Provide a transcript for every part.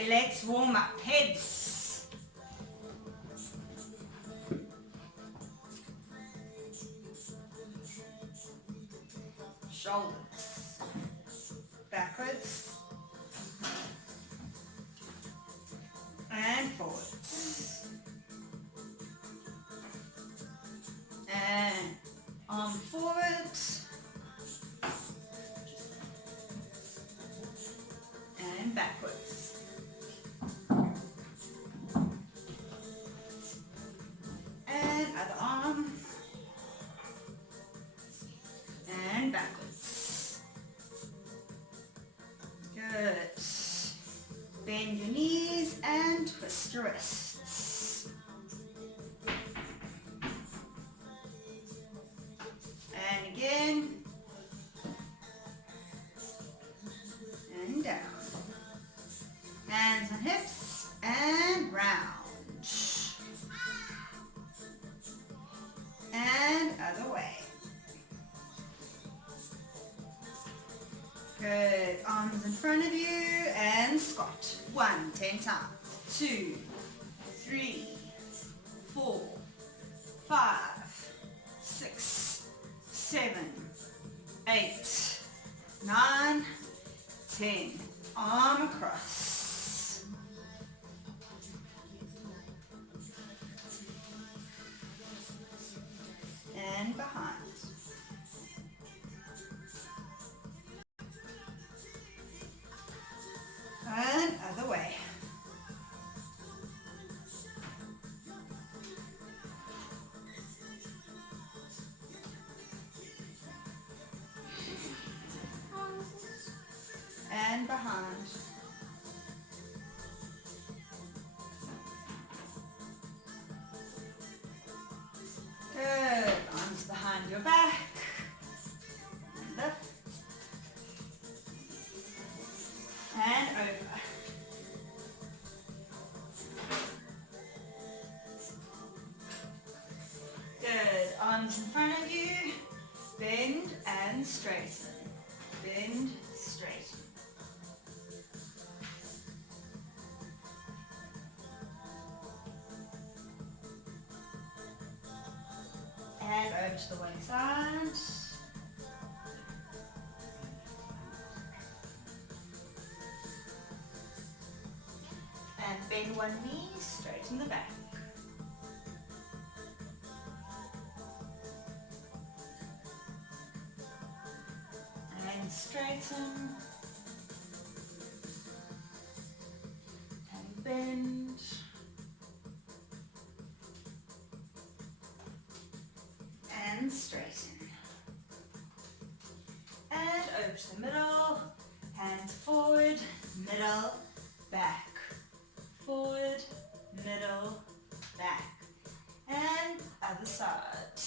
Okay, let's warm up. Heads. Shoulders. Backwards. And forwards. And arm forward. And backwards. And other arm. And backwards. Good. Bend your knees and twist your wrists. And again. And down. Hands on hips and round. And other way. Good. Arms in front of you and squat. 1, 10 times. 2, 3, 4, 5, 6, 7, 8, 9, 10. Arm across. And behind. And other way. And behind. Good. Arms behind your back. And lift. And over. Good. Arms in front of you. Bend and straighten. Bend, straighten. And over to the one side. And bend one knee, straighten the back. And straighten. And bend. And straighten. And over to the middle. Hands forward, middle, back. Forward, middle, back. And other side.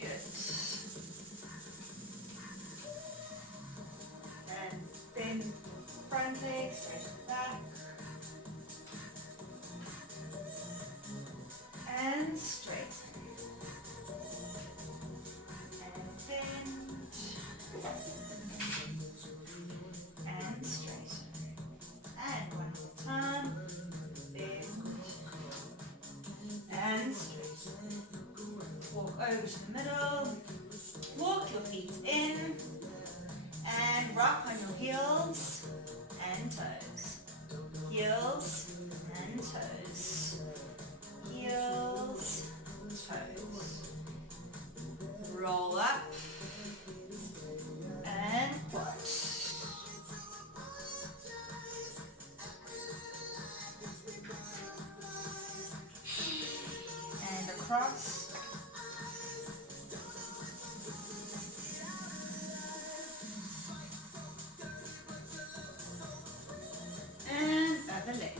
Good. And bend front leg, straighten back. And straighten. And bend. And straighten. And one more time. Bend. And straighten. Walk over to the middle. Walk your feet in. And rock on your heels and toes. Heels and toes. Heels, toes. Roll up and quad. And across. And other leg.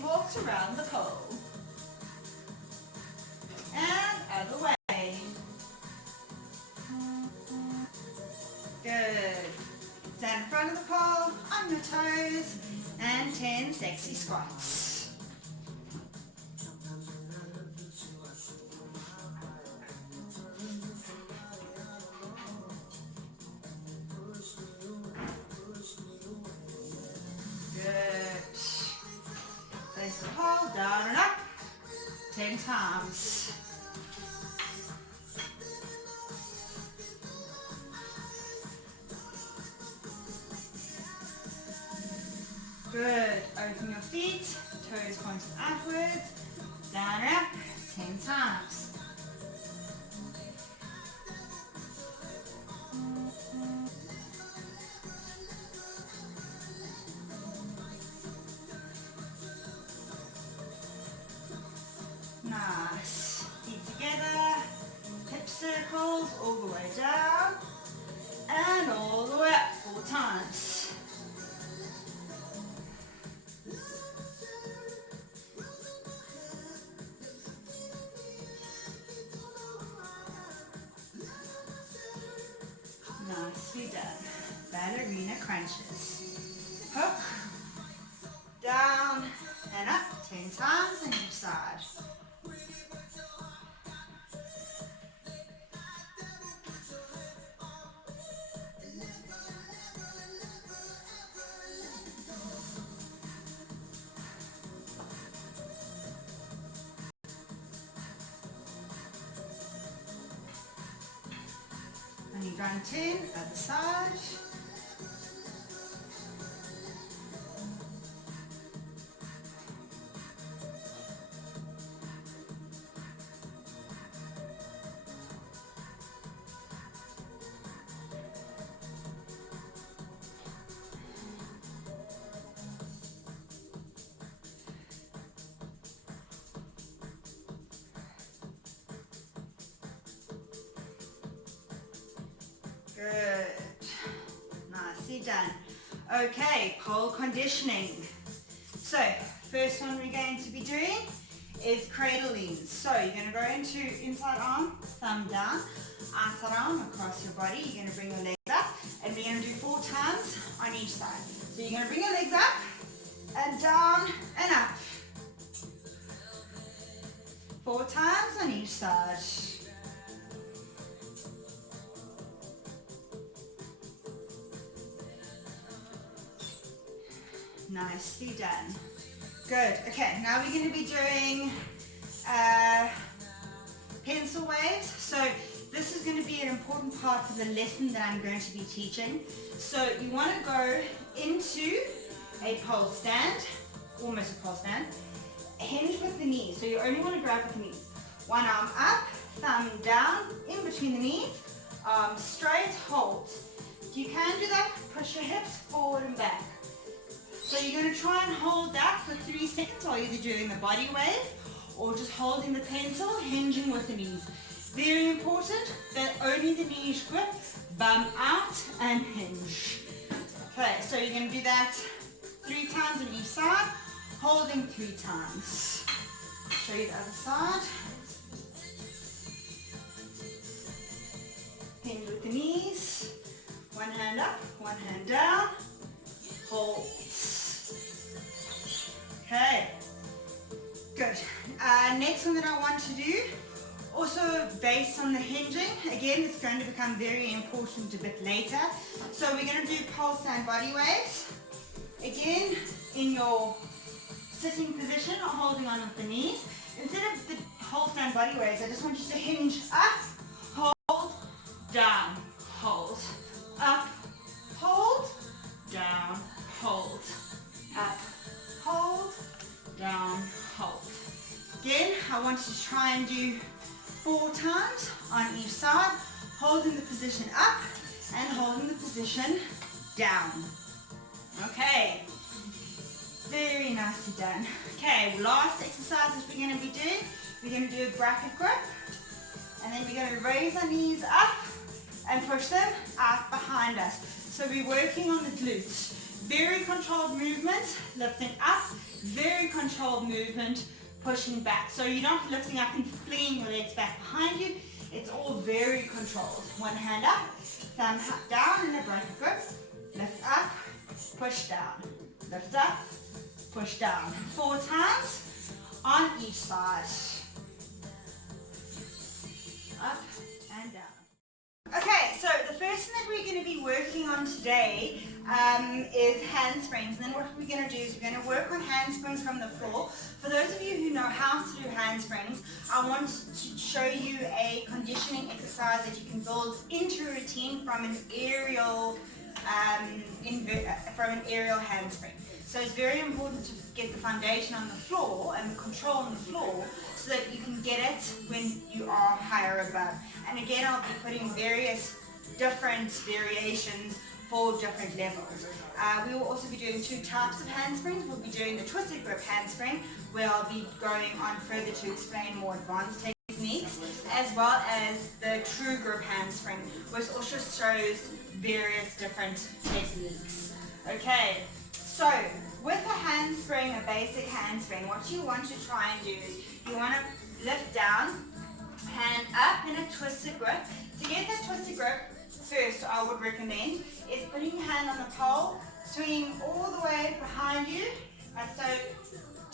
sexy walks around the pole. And other way. Good. Stand in front of the pole, on your toes, and 10 sexy squats. Good. Place the pole down and up, 10 times. Good. Open your feet, toes pointed outwards, down and up, 10 times. Nice. Feet together, hip circles all the way down, and all the way up 4 times. Nicely done. Ballerina crunches. Hook, down, and up 10 times on each side. And you run 10, other side. Good. Nicely done. Okay, pole conditioning. So, first one we're going to be doing is cradle leans. So, you're going to go into inside arm, thumb down, outside arm across your body. You're going to bring your legs up, and we're going to do 4 times on each side. So, you're going to bring your legs up, and down, and up. 4 times on each side. Nicely done. Good. Okay, now we're going to be doing pencil waves. So this is going to be an important part of the lesson that I'm going to be teaching. So you want to go into a pole stand, almost a pole stand, hinge with the knees. So you only want to grab with the knees. One arm up, thumb down, in between the knees, arm straight, hold. If you can do that, push your hips forward and back. So you're going to try and hold that for 3 seconds while either doing the body wave or just holding the pencil, hinging with the knees. Very important that only the knees grip, bum out and hinge. Okay, so you're going to do that 3 times on each side, holding 3 times. Show you the other side. Hinge with the knees. One hand up, one hand down. Hold. Okay, good. Next one that I want to do, also based on the hinging, again it's going to become very important a bit later. So we're going to do pole stand body waves. Again, in your sitting position or holding on with the knees. Instead of the pole stand body waves, I just want you to hinge up, hold, down, hold, up, hold, down, hold, up, hold, down, hold. Again, I want you to try and do 4 times on each side, holding the position up and holding the position down. Okay, very nicely done. Okay, last exercise that we're going to be doing, we're going to do a bracket grip, and then we're going to raise our knees up and push them out behind us. So we're working on the glutes. Very controlled movement, lifting up very controlled movement, pushing back. So you're not lifting up and flinging your legs back behind you. It's all very controlled. One hand up, thumb down in a broken grip. Lift up, push down. Lift up, push down. 4 times on each side. Up and down. Okay, so the first thing that we're going to be working on today is handsprings. And then what we're going to do is we're going to work on handsprings from the floor. For those of you who know how to do handsprings, I want to show you a conditioning exercise that you can build into a routine from an aerial handspring. So it's very important to get the foundation on the floor and the control on the floor so that you can get it when you are higher above. And again, I'll be putting various different variations for different levels. We will also be doing 2 types of handsprings. We'll be doing the twisted grip handspring, where I'll be going on further to explain more advanced techniques, as well as the true grip handspring, which also shows various different techniques. Okay, so with a handspring, a basic handspring, what you want to try and do is you want to lift down, hand up in a twisted grip. To get that twisted grip, first I would recommend is putting your hand on the pole, swinging all the way behind you. So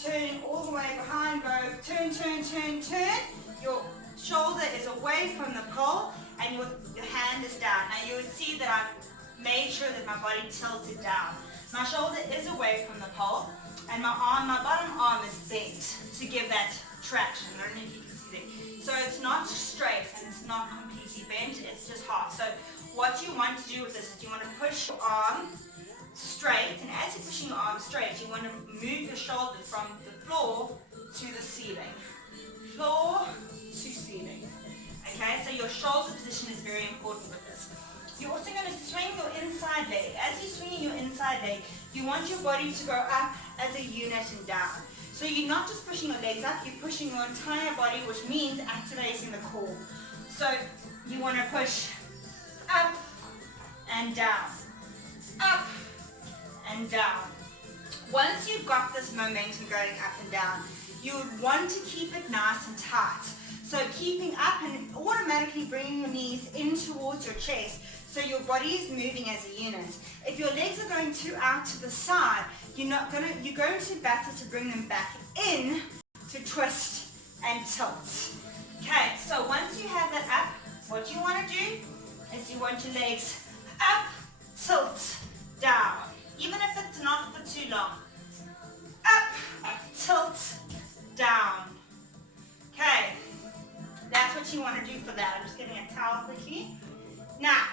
turning all the way behind, go turn, turn, turn, turn. Your shoulder is away from the pole and your hand is down. Now you would see that I made sure that my body tilted down. My shoulder is away from the pole and my bottom arm is bent to give that traction. I don't know if you can see that. So it's not straight and it's not completely bent, it's just half. So what you want to do with this is you want to push your arm straight, and as you're pushing your arm straight, you want to move your shoulder from the floor to the ceiling. Floor to ceiling. Okay, so your shoulder position is very important with this. You're also going to swing your inside leg. As you're swinging your inside leg, you want your body to go up as a unit and down. So you're not just pushing your legs up, you're pushing your entire body, which means activating the core. So you want to push up and down, up and down. Once you've got this momentum going up and down, you would want to keep it nice and tight. So keeping up and automatically bringing your knees in towards your chest so your body is moving as a unit. If your legs are going too out to the side, you're going to battle to bring them back in to twist and tilt. Okay, so once you have that up, what you want to do is you want your legs up, tilt, down. Even if it's not for too long. Up, tilt, down. Okay, that's what you want to do for that. I'm just getting a towel quickly. Now,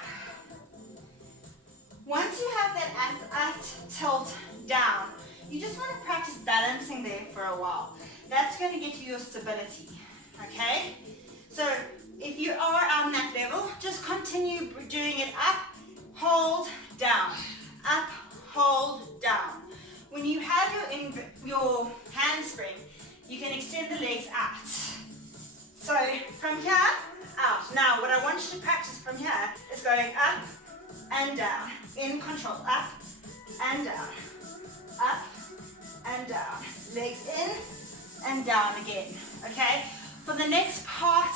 once you have that up, tilt, down, you just want to practice balancing there for a while. That's going to get you your stability. Okay? So, if you are on that level, just continue doing it up, hold, down. Up, hold, down. When you have your handspring, you can extend the legs out. So from here, out. Now what I want you to practice from here is going up and down, in control, up and down, up and down. Legs in and down again, okay? For the next part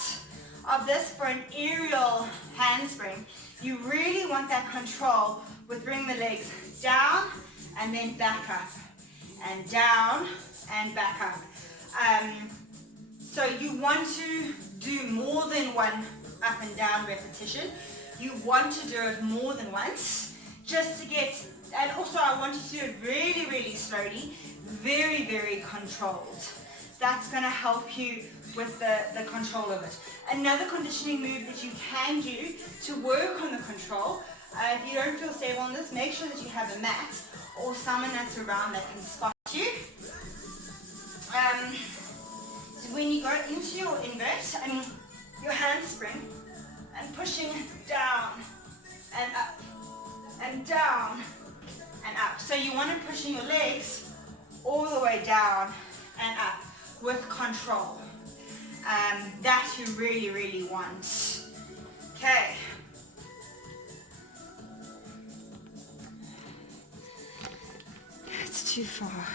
of this, for an aerial handspring, you really want that control with bringing the legs down and then back up and down and back up. So you want to do more than one up and down repetition. You want to do it more than once just to get, and also I want you to do it really, really slowly, very, very controlled. That's going to help you with the control of it. Another conditioning move that you can do to work on the control, if you don't feel stable on this, make sure that you have a mat or someone that's around that can spot you. So when you go into your invert, your handspring, and pushing down and up and down and up. So you want to push your legs all the way down and up with control. That you really, really want. Okay. It's too far.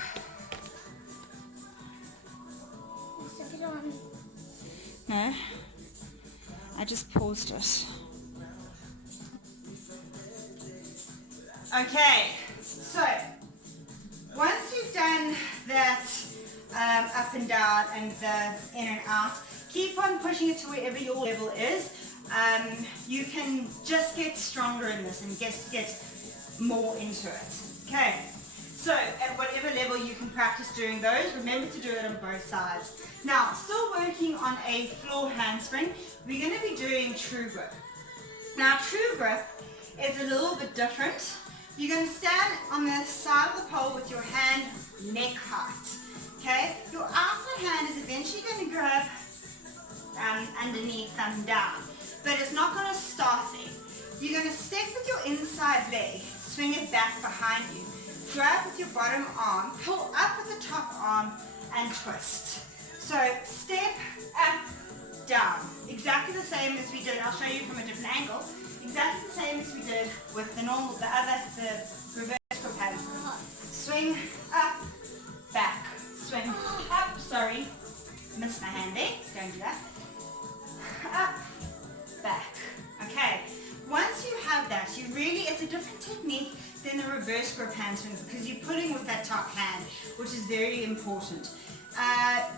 on. No, I just paused it. Okay, so once you've done that up and down and the in and out, keep on pushing it to wherever your level is. You can just get stronger in this and get more into it. Okay, so at whatever level you can practice doing those, remember to do it on both sides. Now, still working on a floor handspring, we're going to be doing true grip. Now, true grip is a little bit different. You're going to stand on the side of the pole with your hand neck height. Okay, your outside hand is eventually going to grab underneath and down, but it's not going to start there. You're going to step with your inside leg, swing it back behind you, grab with your bottom arm, pull up with the top arm, and twist. So step up, down, exactly the same as we did. I'll show you from a different angle. Exactly the same as we did with the reverse grip hand. Swing up, back, swing up, sorry, missed my hand there, don't do that. Up, back. Okay, once you have that, it's a different technique than the reverse grip handspring because you're pulling with that top hand, which is very important.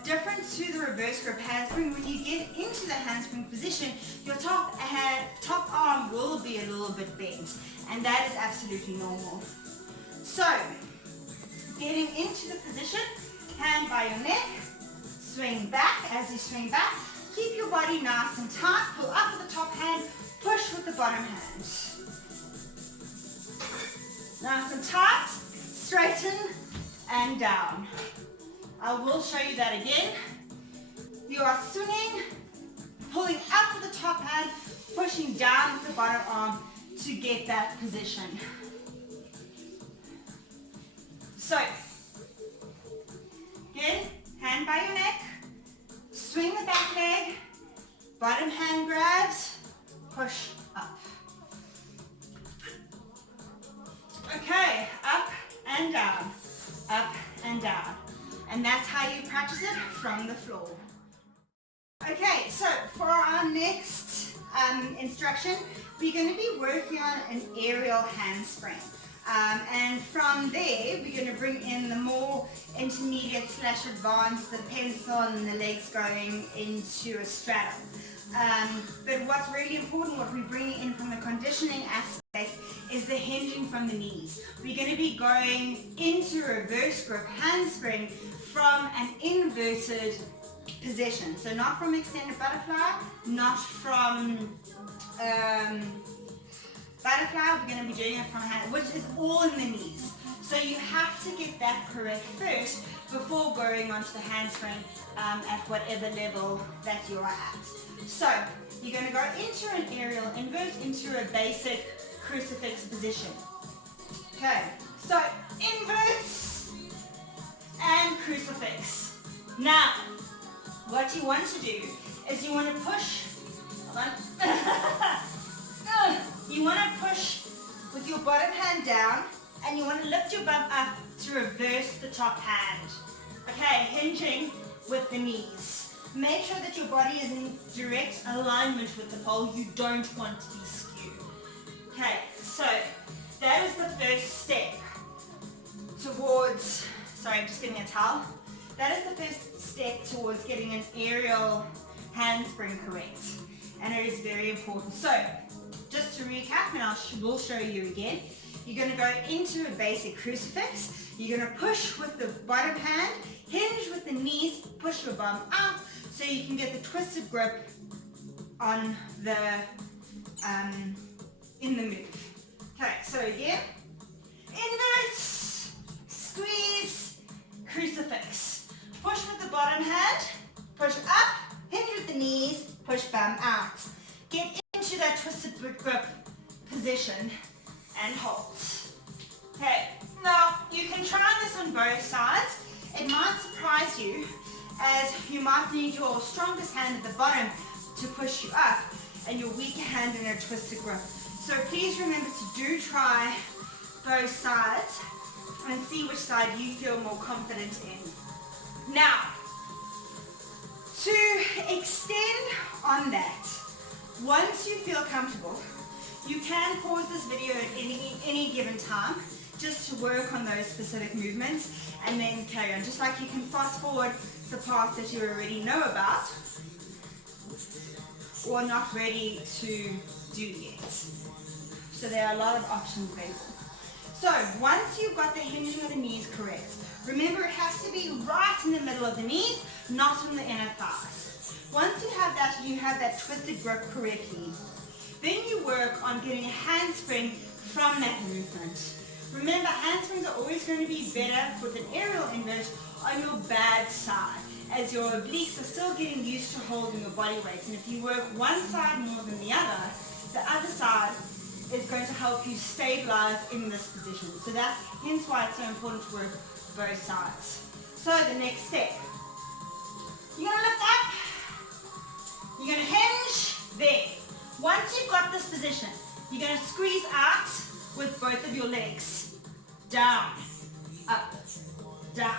Different to the reverse grip handspring, when you get into the handspring position, your top arm will be a little bit bent, and that is absolutely normal. So, getting into the position, hand by your neck, swing back. As you swing back, keep your body nice and tight, pull up with the top hand, push with the bottom hand. Nice and tight, straighten and down. I will show you that again. You are swinging, pulling up with the top hand, pushing down with the bottom arm to get that position. So, again, hand by your neck, swing the back leg, bottom hand grabs, push up. Okay, up and down, up and down. And that's how you practice it from the floor. Okay, so for our next instruction, we're going to be working on an aerial handspring. And from there, we're going to bring in the more intermediate / advanced, the pencil and the legs going into a straddle. But what's really important, what we're bringing in from the conditioning aspect, is the hinging from the knees. We're going to be going into reverse grip handspring from an inverted position. So not from extended butterfly, not from butterfly, we're going to be doing it from hand, which is all in the knees. So you have to get that correct first before going onto the handspring at whatever level that you are at. So you're going to go into an aerial invert, into a basic crucifix position. Okay, so inverts and crucifix. Now, what you want to do is you want to push, hold on. You want to push with your bottom hand down, and you want to lift your bum up to reverse the top hand. Okay, hinging with the knees. Make sure that your body is in direct alignment with the pole. You don't want to be skewed. Okay, so that is the first step towards, sorry, I'm just getting a towel. That is the first step towards getting an aerial handspring correct. And it is very important. So, just to recap, and we'll show you again. You're going to go into a basic crucifix. You're going to push with the bottom hand, hinge with the knees, push your bum out so you can get the twisted grip on the in the move. Okay, so again, inverts, squeeze, crucifix. Push with the bottom hand, push up, hinge with the knees, push bum out. Get into that twisted grip position and hold. Okay, now you can try this on both sides. It might surprise you as you might need your strongest hand at the bottom to push you up and your weaker hand in a twisted grip. So please remember to try both sides and see which side you feel more confident in. Now, To extend on that, once you feel comfortable, you can pause this video at any given time just to work on those specific movements and then carry on. Just like you can fast forward the parts that you already know about or not ready to do yet. So there are a lot of options available. So once you've got the hinging of the knees correct, remember it has to be right in the middle of the knees, not on the inner thighs. Once you have that twisted grip correctly, then you work on getting a handspring from that movement. Remember, handsprings are always going to be better with an aerial invert on your bad side, as your obliques are still getting used to holding your body weight. And if you work one side more than the other side is going to help you stabilize in this position. So that's hence why it's so important to work both sides. So the next step, you're going to lift up, you're going to hinge there. Once you've got this position, you're going to squeeze out with both of your legs. Down, up, down.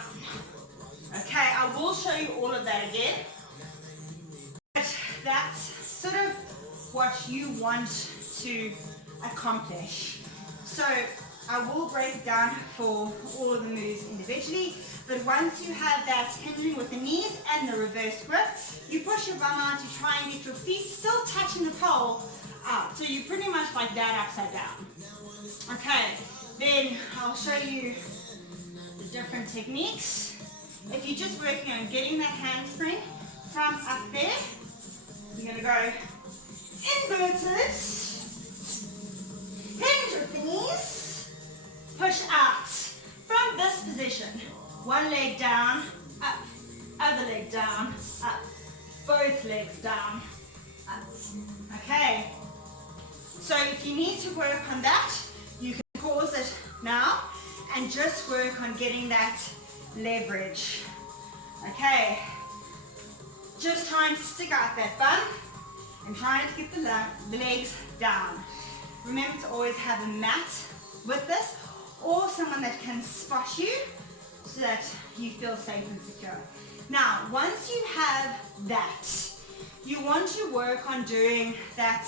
Okay, I will show you all of that again. But that's sort of what you want to accomplish. So I will break it down for all of the moves individually, but once you have that hinging with the knees and the reverse grip, you push your bum out, you try and get your feet still touching the pole out. So you're pretty much like that upside down. Okay, then I'll show you the different techniques. If you're just working on getting that handspring from up there, you're going to go inverted, hinge with the knees, push out from this position. One leg down, up, other leg down, up, both legs down, up. Okay, so if you need to work on that, you can pause it now and just work on getting that leverage. Okay, just trying to stick out that bum and trying to get the legs down. Remember to always have a mat with this or someone that can spot you so that you feel safe and secure. Now, once you have that, you want to work on doing that,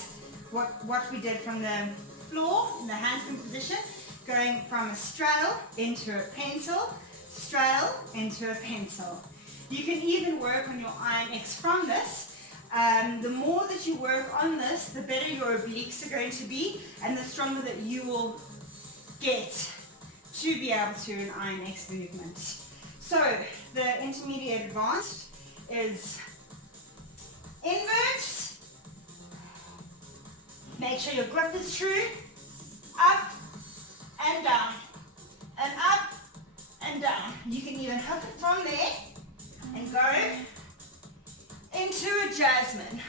what we did from the floor in the handspring position, going from a straddle into a pencil, straddle into a pencil. You can even work on your Iron X from this. The more that you work on this, the better your obliques are going to be and the stronger that you will get to be able to do an Iron X movement. So the intermediate advanced is invert. Make sure your grip is true. Up and down and up and down. You can even hook it from there and go into a jasmine,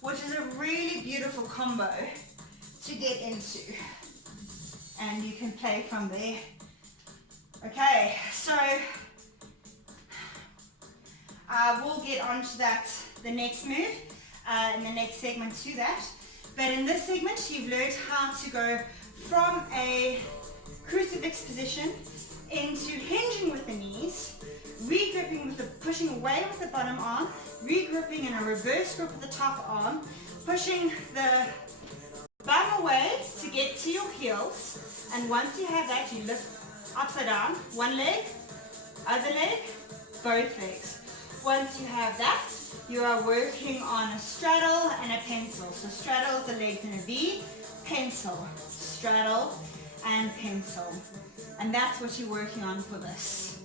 which is a really beautiful combo to get into. And you can play from there. Okay, so we'll get onto that, the next move, in the next segment to that. But in this segment, you've learned how to go from a crucifix position into hinging with the knees, regripping with the, pushing away with the bottom arm, regripping in a reverse grip with the top arm, pushing the bum away to get to your heels, and once you have that, you lift upside down, one leg, other leg, both legs. Once you have that, you are working on a straddle and a pencil. So straddle is the legs in a V, pencil, straddle and pencil. And that's what you're working on for this.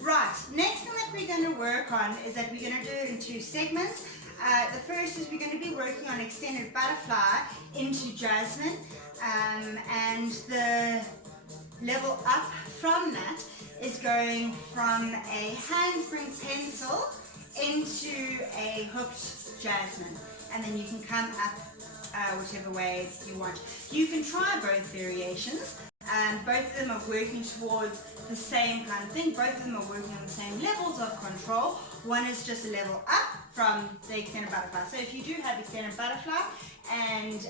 Right, next thing that we're going to work on is that we're going to do it in two segments. The first is we're going to be working on extended butterfly into jasmine, and the level up from that is going from a handspring pencil into a hooked jasmine, and then you can come up whichever way you want. You can try both variations. Both of them are working towards the same kind of thing. Both of them are working on the same levels of control. One is just a level up from the extended butterfly. So if you do have extended butterfly and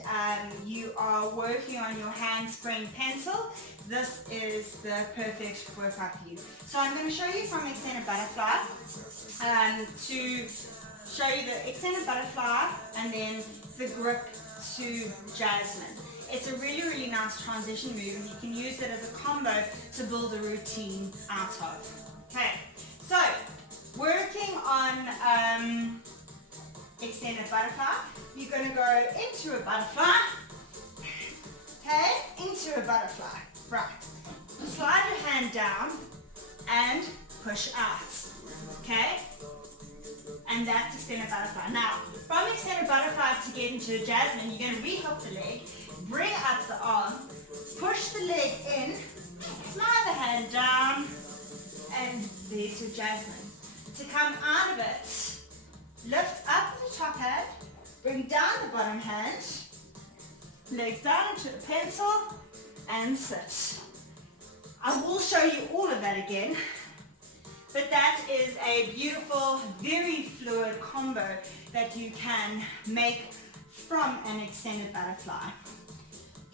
you are working on your handspring pencil, this is the perfect workout for you. So I'm going to show you from extended butterfly to show you the extended butterfly and then the grip to Jasmine. It's a really, really nice transition move, and you can use it as a combo to build a routine out of. Okay, so working on extended butterfly, you're going to go into a butterfly, okay, into a butterfly, right. Slide your hand down and push out, okay, and that's extended butterfly. Now, from extended butterfly to get into a Jasmine, you're going to re-hook the leg, bring up the arm, push the leg in, slide the hand down, and there's your Jasmine. To come out of it, lift up the top hand, bring down the bottom hand, legs down into a pencil, and sit. I will show you all of that again, but that is a beautiful, very fluid combo that you can make from an extended butterfly.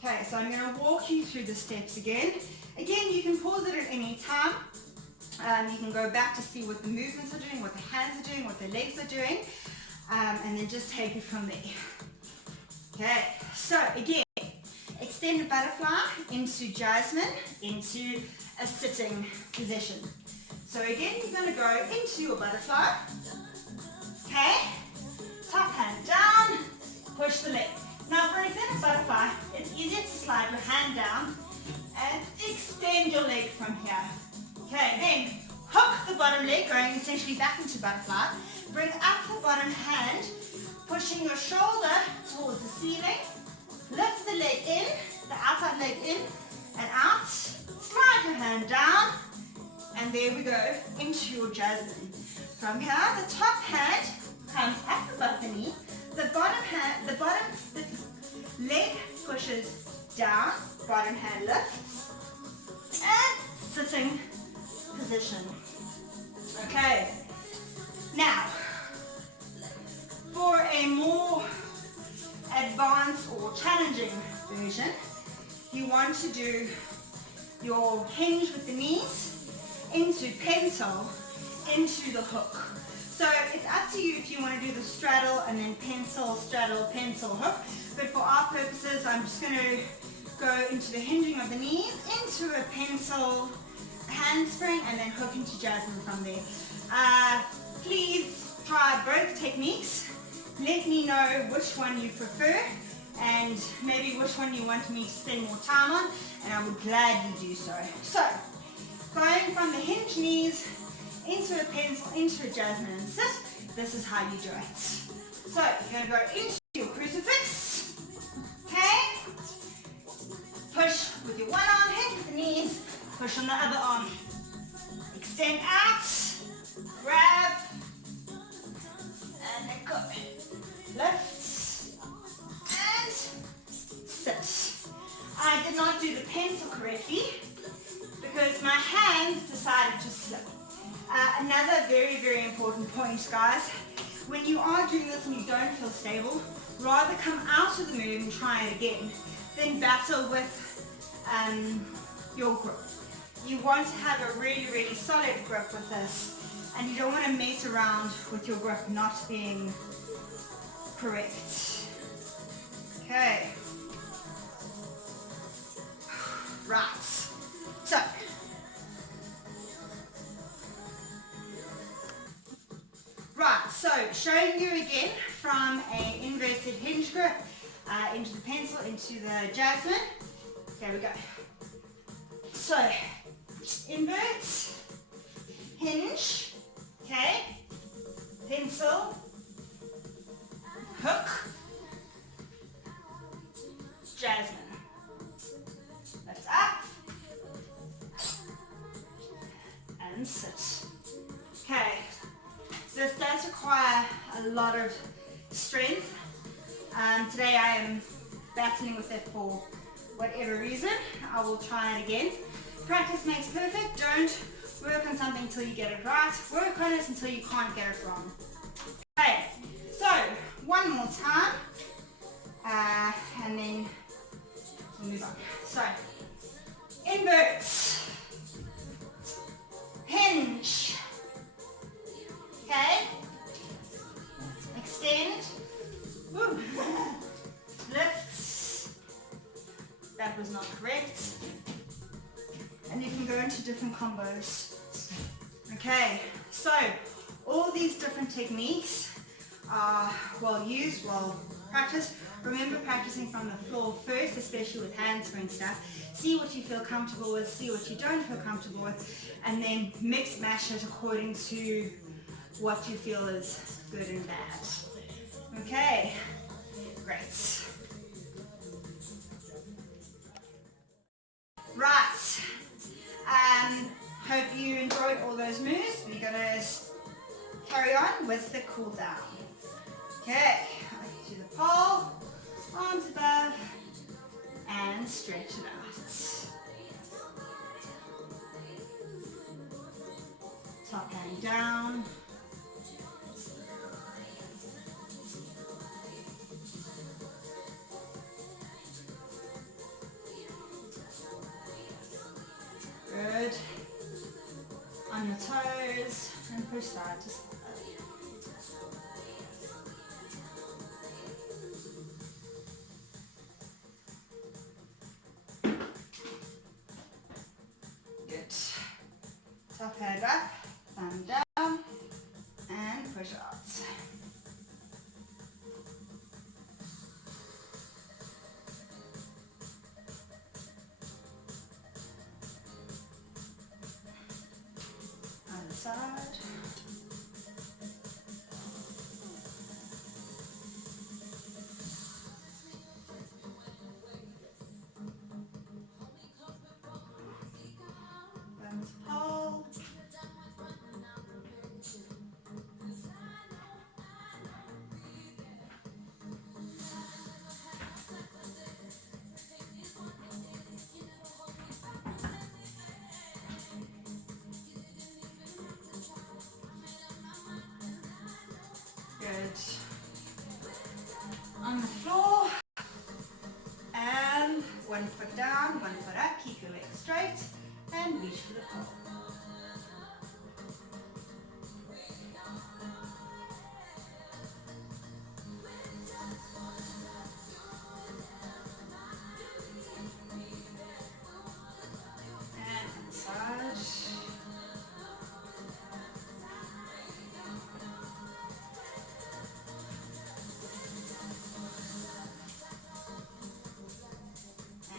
Okay, so I'm going to walk you through the steps again. Again, you can pause it at any time. You can go back to see what the movements are doing, what the hands are doing, what the legs are doing, and then just take it from there. Okay, so again, extended butterfly into Jasmine, into a sitting position. So again, you're going to go into your butterfly, okay, top hand down, push the leg. Now for extended butterfly, it's easier to slide your hand down and extend your leg from here. Okay, then hook the bottom leg, going essentially back into butterfly. Bring up the bottom hand, pushing your shoulder towards the ceiling. Lift the leg in, the outside leg in and out. Slide your hand down, and there we go, into your Jasmine. From here, the top hand comes up above the knee. The leg pushes down, bottom hand lifts, and sitting position. Okay, now for a more advanced or challenging version, you want to do your hinge with the knees into pencil, into the hook. So it's up to you if you want to do the straddle and then pencil, straddle, pencil, hook. But for our purposes, I'm just going to go into the hinging of the knees, into a pencil, handspring, and then hook into Jasmine from there. Please try both techniques. Let me know which one you prefer and maybe which one you want me to spend more time on, and I would gladly do so. So, going from the hinge knees into a pencil, into a Jasmine and sit, this is how you do it. So, you're going to go into your crucifix, okay? Push with your one arm, hinge with the knees, push on the other arm. Extend out, grab, and then go. Lift, and sit. I did not do the pencil correctly because my hands decided to slip. Another very, very important point, guys, when you are doing this and you don't feel stable, rather come out of the move and try it again, then battle with your grip. You want to have a really, really solid grip with this, and you don't want to mess around with your grip not being correct. Okay. Right. So, showing you again from an inverted hinge grip into the pencil, into the Jasmine. There we go. So, invert, hinge, okay, pencil, hook, Jasmine. Lift up and sit. Okay, this does require a lot of strength. Today I am battling with it for whatever reason. I will try it again. Practice makes perfect. Don't work on something until you get it right. Work on it until you can't get it wrong. Okay, so one more time, and then move on. So Inverts. Hinge. Okay. Extend. Woo. Lift. That was not correct. And you can go into different combos. Okay, so all these different techniques are well used, well practiced. Remember practicing from the floor first, especially with handspring stuff. See what you feel comfortable with, see what you don't feel comfortable with, and then mix mash it according to what you feel is good and bad. Okay, great. Right, hope you enjoyed all those moves. We're gonna carry on with the cool down. Okay, to the pole, arms above, and stretch it out. Top hand down. Good. On your toes and push side to side. Good. Top head up, thumb down, and push out. Other side. Thumbs pole. Good. On the floor, and one foot down, one foot up, keep your legs straight, and reach for the pole. And massage.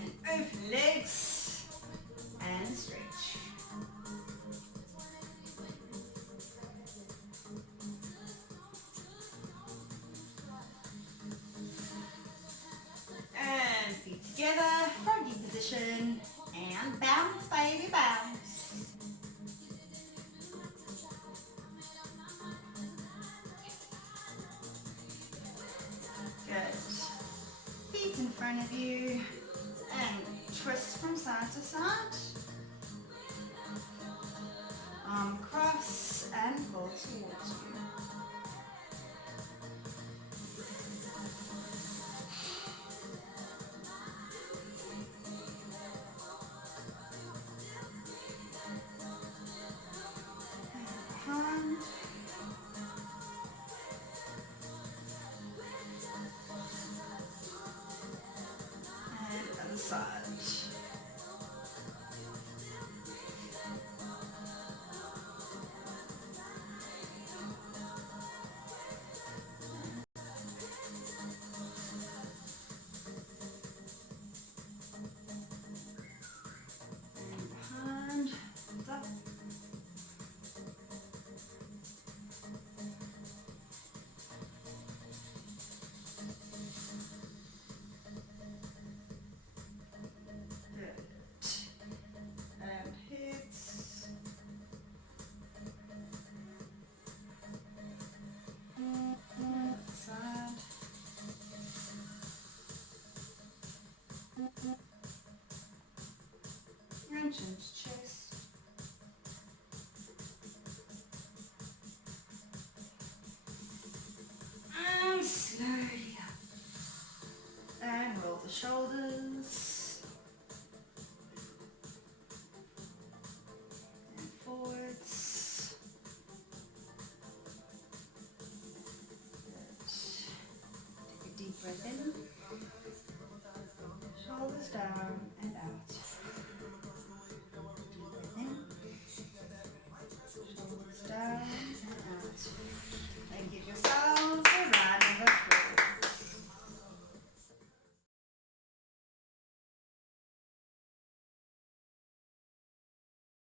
And open legs and stretch. And feet together, froggy position, and bounce, baby, bounce. Good. Feet in front of you, and twist from side to side. Arm across and pull towards you. Hand. And other side. breath in, shoulders down,